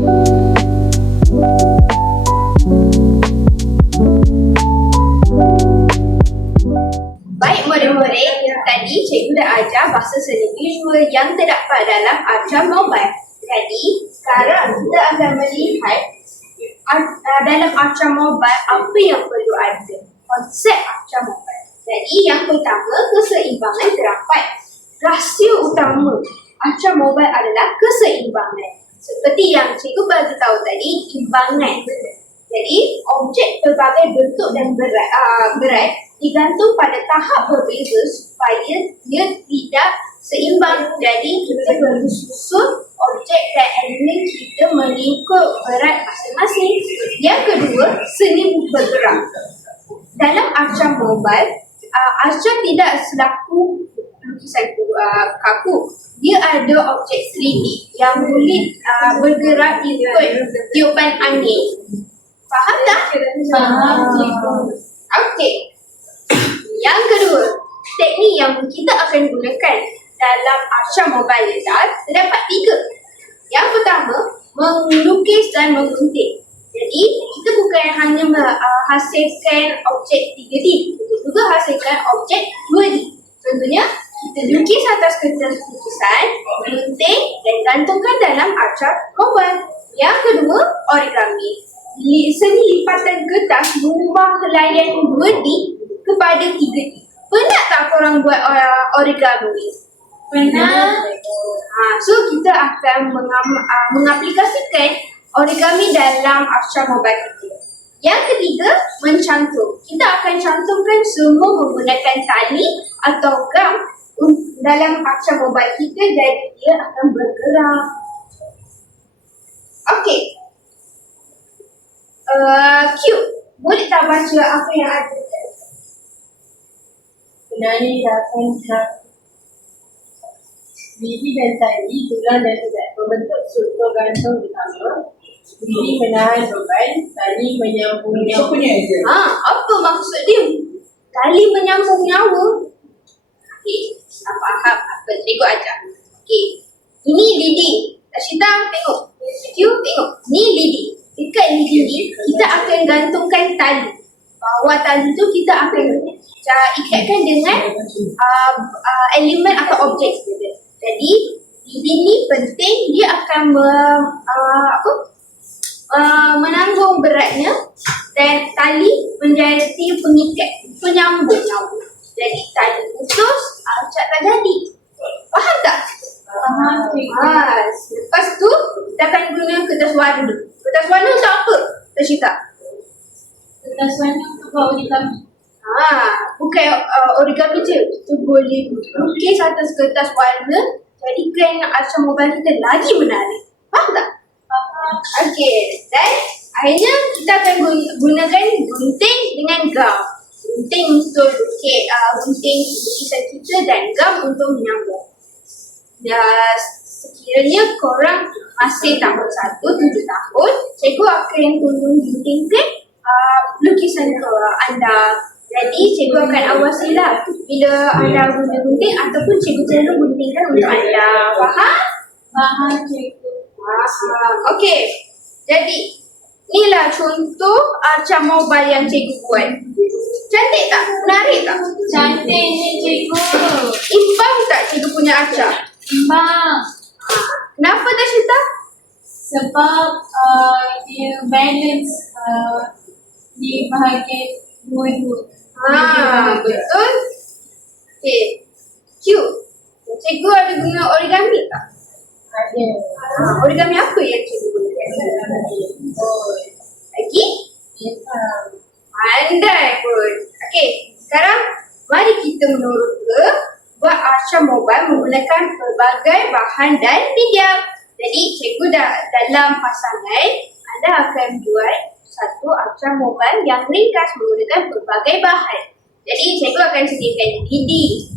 Baik murid-murid, tadi cikgu dah ajar bahasa seni visual yang terdapat dalam Arca Mobile. Jadi, sekarang kita akan melihat dalam Arca Mobile apa yang perlu ada. Konsep Arca Mobile. Jadi, yang pertama, keseimbangan terdapat. Rahsia utama Arca Mobile adalah keseimbangan. Seperti yang cikgu bagi tahu tadi, imbangan. Jadi, objek pelbagai bentuk dan berat digantung pada tahap berbeza supaya dia tidak seimbang. Jadi, kita perlu susun objek dan elemen kita mengikut berat masing-masing. Yang kedua, seni bergerak. Dalam Arca Mobile, Arca tidak selaku lukisan kaku. Dia ada objek 3D yang boleh bergerak ikut tiupan angin. Faham tak? Faham. Okey. Yang kedua, teknik yang kita akan gunakan dalam Arca Mobile terdapat 3. Yang pertama, melukis dan menggunting. Jadi, kita bukan hanya hasilkan objek 3D, kita juga hasilkan objek 2D. Contohnya, kita lukis atas kertas lukisan, gunting dan gantungkan dalam Arca Mobile. Yang kedua, origami. Seni lipatan kertas mengubah helaian 2D kepada 3D. Pernah tak korang buat origami? Pernah. So kita akan mengaplikasikan origami dalam Arca Mobile kita. Yang ketiga, mencantum. Kita akan cantumkan semua menggunakan tali atau gam dalam Arca Mobile kita, jadi dia akan bergerak. Okey. Q, boleh tak baca apa yang ada? Sebenarnya dia akan biji dan tali, tulang dan urat membentuk struktur gantung utama. Biji menahan beban, tali menyambung nyawa. Apa maksud dia? Tali menyambung nyawa. Okey, tak faham apa cikgu ajar. Okey, ini lidi. Ashita tengok. Cikgu tengok. Ni lidi. Dekat lidi ni kita akan gantungkan tali. Bawah tali tu kita akan ikatkan dengan elemen atau objek. Jadi lidi ni penting, dia akan menanggung beratnya dan tali menjadi pengikat, penyambung nyawa. Jadi tali putus, Arca tak jadi. Faham tak? Faham. Lepas tu kita akan guna kertas warna. Kertas warna untuk apa? Tercita. Kertas warna untuk buat origami. Bukan origami je. Kita boleh lukis atas kertas warna, jadikan Arca Mobile kita lagi menarik. Faham tak? Faham. Okey, dan akhirnya kita akan gunakan gunting dengan gam. Gunting untuk gunting lukisan kita dan gam untuk menyambung. Sekiranya korang masih tahun 1, 7 tahun, cikgu akan guntingkan lukisan anda. Jadi cikgu akan awasilah bila anda guna gunting ataupun cikgu selalu guntingkan untuk anda. Faham? Faham cikgu. Okey, jadi inilah contoh Arca Mobile yang cikgu buat. Cantik tak? Menarik tak? Cantik ni cikgu. Imbang tak cikgu punya Arca? Imbang. Kenapa tak cerita? Sebab dia balance di bahagian dua-dua. Betul. Okey. Q, cikgu ada guna origami tak? Ada. Origami apa yang cikgu guna? Lagi? Pandai pun. Okey, sekarang mari kita meneroka buat Arca Mobile menggunakan pelbagai bahan dan media. Jadi cikgu dalam pasangan anda akan buat satu Arca Mobile yang ringkas menggunakan pelbagai bahan. Jadi cikgu akan sediakan lidi,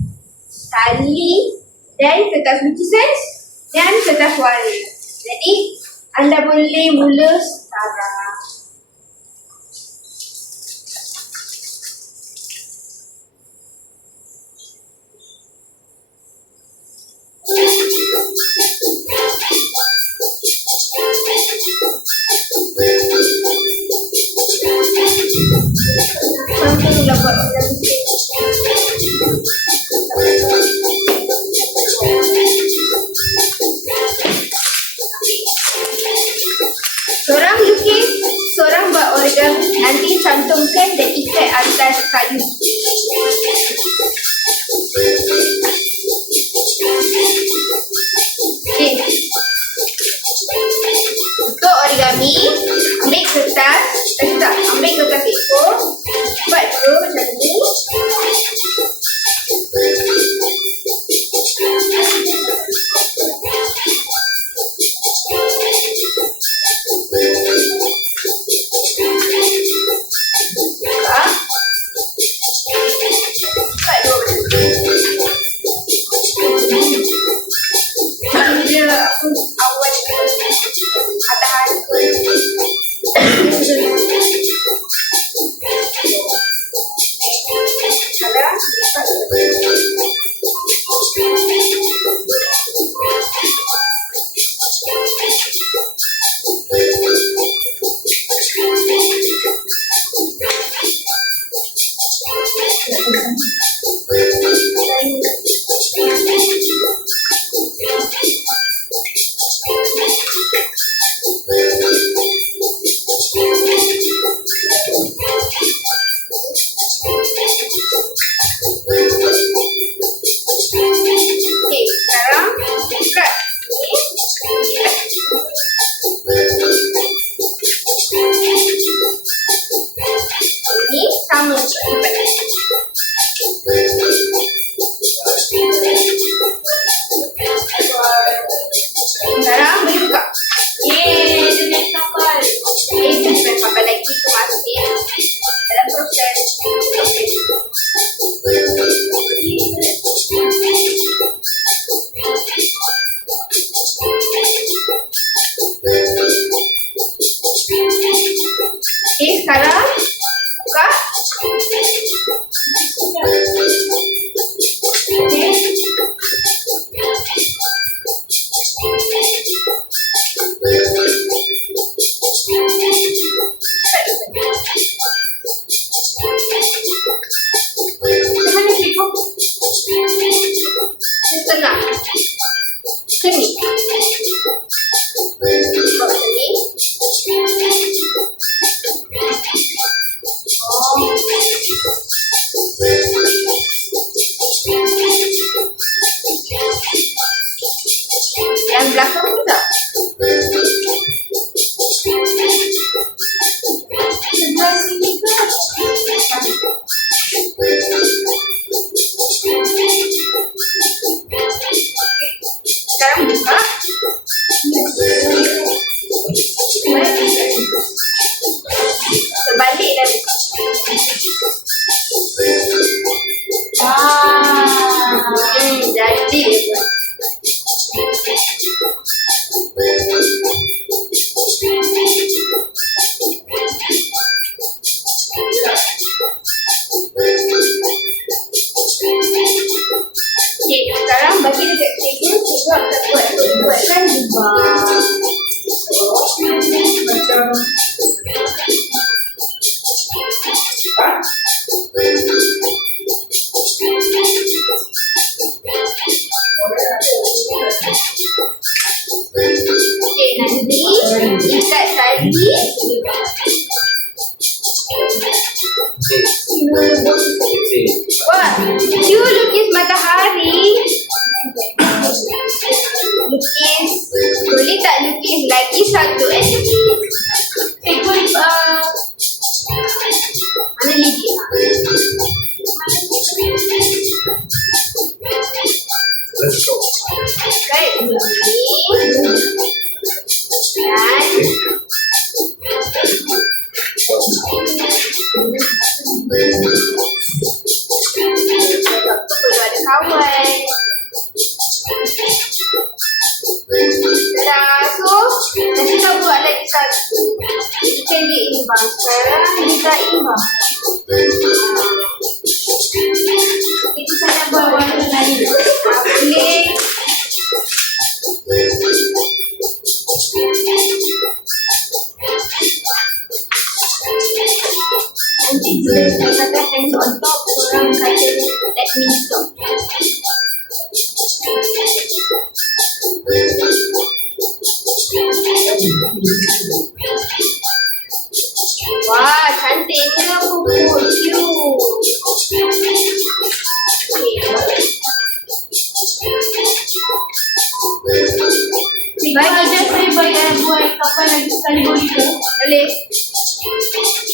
tali dan kertas lukisan dan kertas warna. Jadi anda boleh mula sekarang. buat origami. Seorang lukis, seorang buat origami, nanti cantumkan dan ikat atas kayu. Okey. Untuk origami, ambil kertas, ambil kertas A4, buat dulu macam ni. Okey, sekarang buka ni sama juga. Sekarang boleh buka. Yeay, dia naik kapal. Itu bukan kapal lagi, itu masih dalam proses. Okey, sekarang buka. Okey. Mana cikgu? Setengah. Sini. Buat macam ni. Yang belakang pun tak? Sebelah sini ke? Sekarang buka. Terbalik dan buka. Jadi pun. Okey, sekarang bagi dekat cikgu, cikgu akan buatkan jubah. Macam Okey, nanti ikat tali. Wah, you lukis matahari. Lukis, boleh tak lukis lagi satu animal? cikgu Mana Lydia? Let's go. Ikat dulu ni. Dan sebab tu perlu ada kawan. Dah, so nanti kita buat lagi satu. Ikan dia imbang. Sekarang dia tak imbang. Itu saya nak buat warna lain. Boleh. Nanti kita katakan hands on badminton. Wah, cantiknya buku. Cute. Bagi je saya buat kapal lagi sekali boleh ke? Boleh.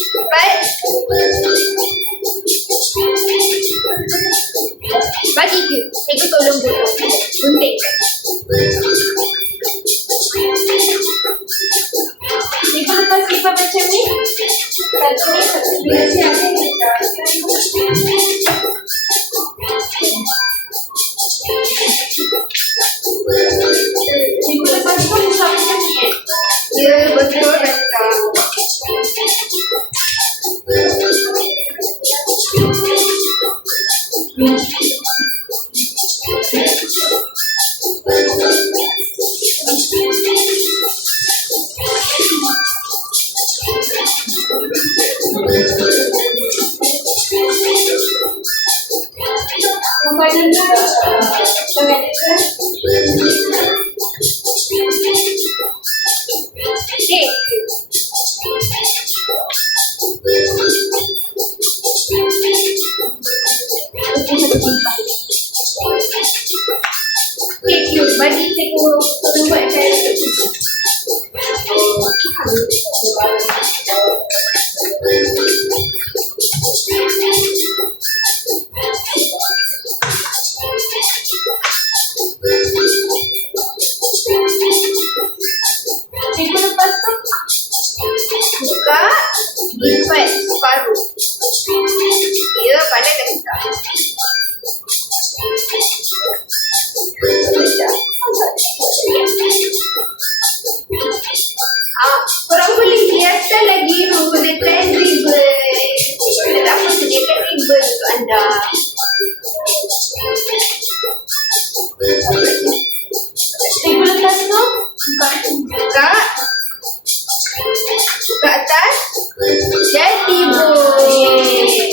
Cepat. Bagi ke. Cikgu tolong potong. Gunting. Cikgu lepas lipat macam ni. Satu ni, satu dua siapa ni? Cikgu lepas tu buka macam ni Ya, betul kata. Kepada Okey. Okey, cute. Bagi cikgu tolong buatkan. cikgu lepas tu Buka, lipat separuh. Ya, pandai tak kita? Korang boleh hiaskan lagi menggunakan ribbon. Kita dapat sediakan ribbon untuk anda. cikgu lepas tu Buka. Buka atas. Jadi boleh.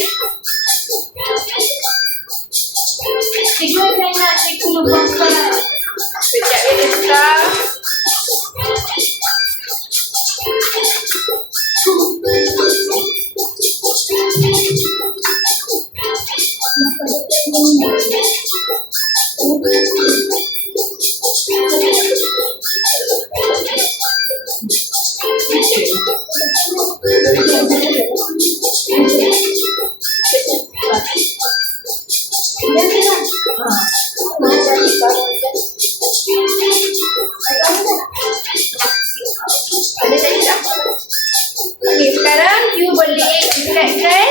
cikgu saya nak cikgu lubangkan. Sekejap ya, Lisa. Ada tadi tak? Okey, sekarang you boleh ikatkan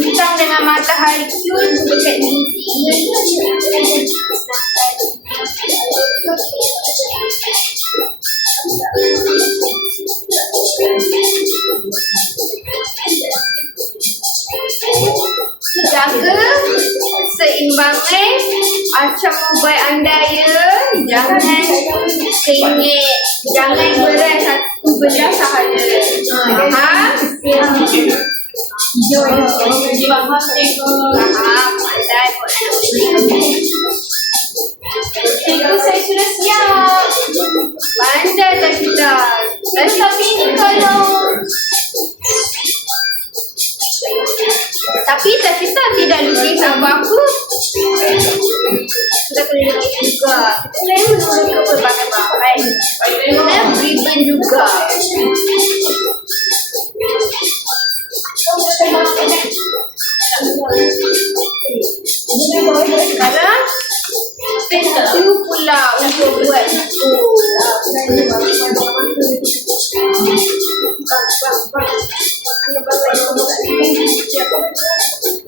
bintang dengan matahari Q dekat gigi. Jaga seimbangan acam mobile anda ya. Jangan sengit. Jangan berat satu benda sahaja. Faham? Faham cikgu. Faham. Pandai buat anak. Cikgu saya sudah siap. Pandai tak kita? Tapi ni kalau Tapi tak kita tidak lukis apa-apa. Kita kena lukis juga. Kita kena menurunkan pelbagai bahan. Kena ribbon juga. Sekarang satu pula untuk buat buku.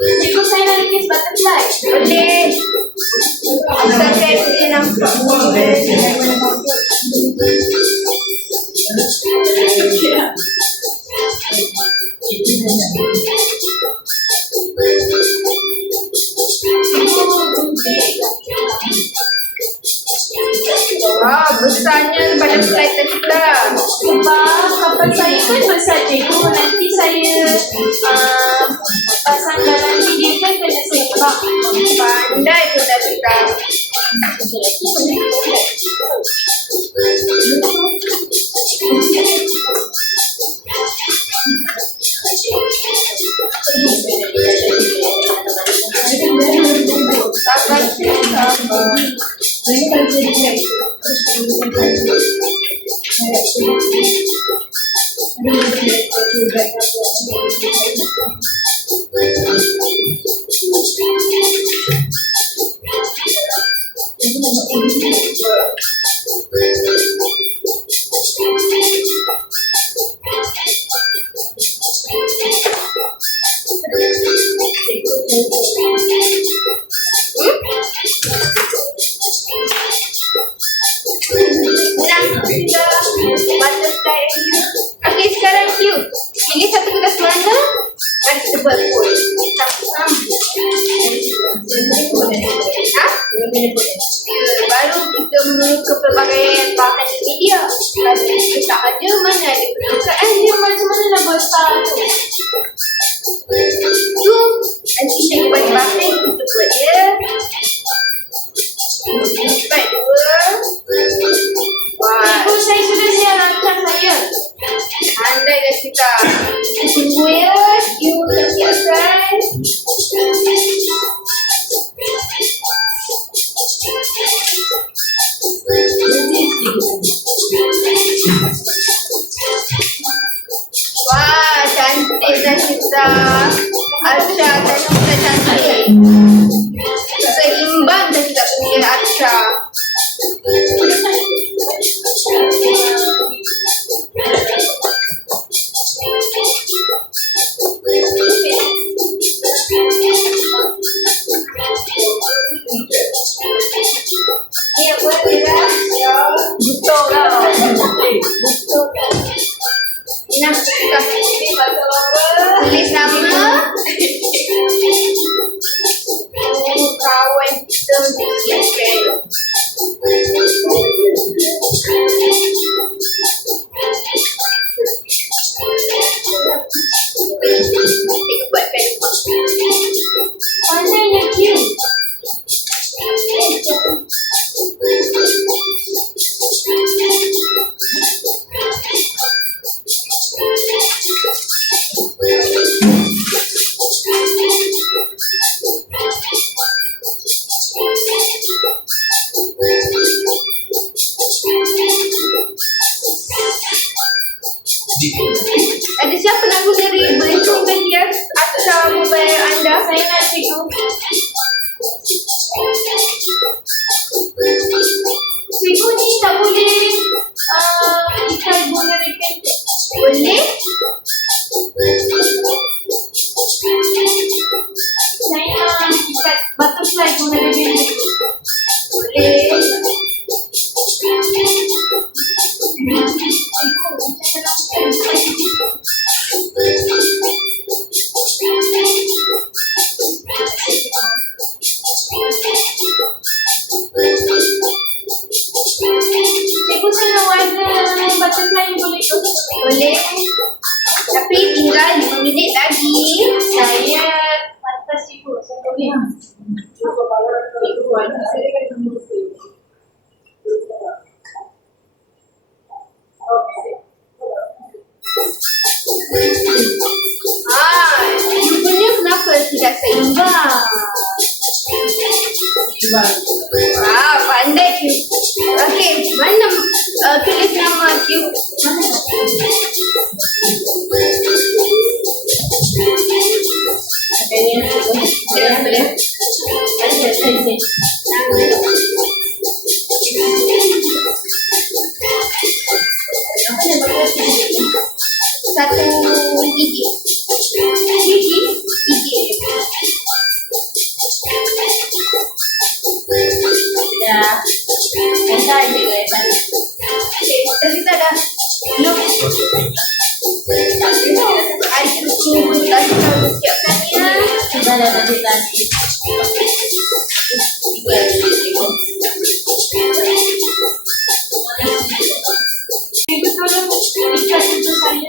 cikgu saya nak lukis butterfly. Boleh. Kita boleh nampak. Wah, besarnya butterfly kita. Sebab kapal saya kan besar cikgu. Nanti saya pasang dalam video kan kena sembang. Pandai tu dah cakap. Sabar, sabar. Butterfly you. Okey, sekarang you. Pilih satu kertas warna. Mari kita buat pun. Ha? Baru kita mula ke pelbagai bahan media. Kalau kita tak ada, mana ada perlukaan dia macam mana nak buat tu. Tu, nanti saya bagi bahan kita buat dia. Baik, dua. Ibu saya sudah siap rancang saya. Andai dah kita tunggu ya, you dah siapkan. Wah, cantik dah kita. Arsha dah kita cantik. Seimbang dah kita punya Arsha. Ni apa dia? Ya, betul lah. Betul kan? Ina kita pilih bahasa apa? Tulis nama. Kawan kita siapkan. Kita buatkan. Pandainya cute. Ada siapa nak guna berhitungan hias Arsha mobile anda? Saya nak cikgu. Cikgu ni tak boleh ikan guna rekan. Boleh? Saya nak ikat butterfly guna rekan. Boleh. Cikgu saya nak warna butterfly yang boleh ikut. Boleh. Tapi tinggal 5 minit lagi. Saya pantas cikgu. Saya boleh. Cikgu warna saya kan You punya kenapa tidak seimbang? Wah, pandai Q. Okey, mana tulis nama Q? Ya, boleh. Satu gigi. Gigi? Gigi. dah. Kita juga kan. Okey, kita dah look. Ada tunggu lagi kalau siapkan ya. Kita dah tadi. Cikgu tolong ikat itu saya.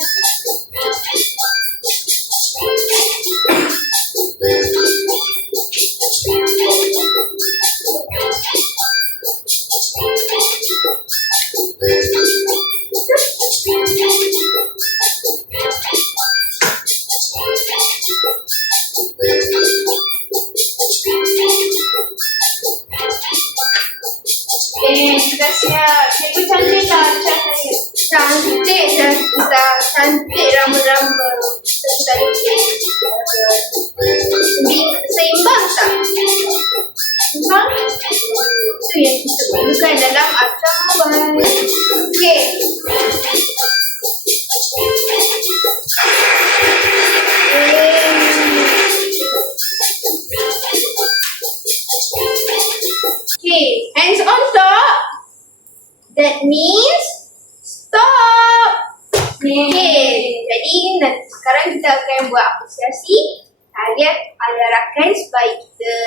Cikgu cantik tak Arca saya? Cantik, cantik rama-rama. Seimbang tak? Seimbang? Itu yang kita perlukan dalam Arca Mobile. Okey. Okay, hands on top. That means stop. Okay, jadi sekarang kita akan buat apresiasi. Kalian rakan sebaik kita.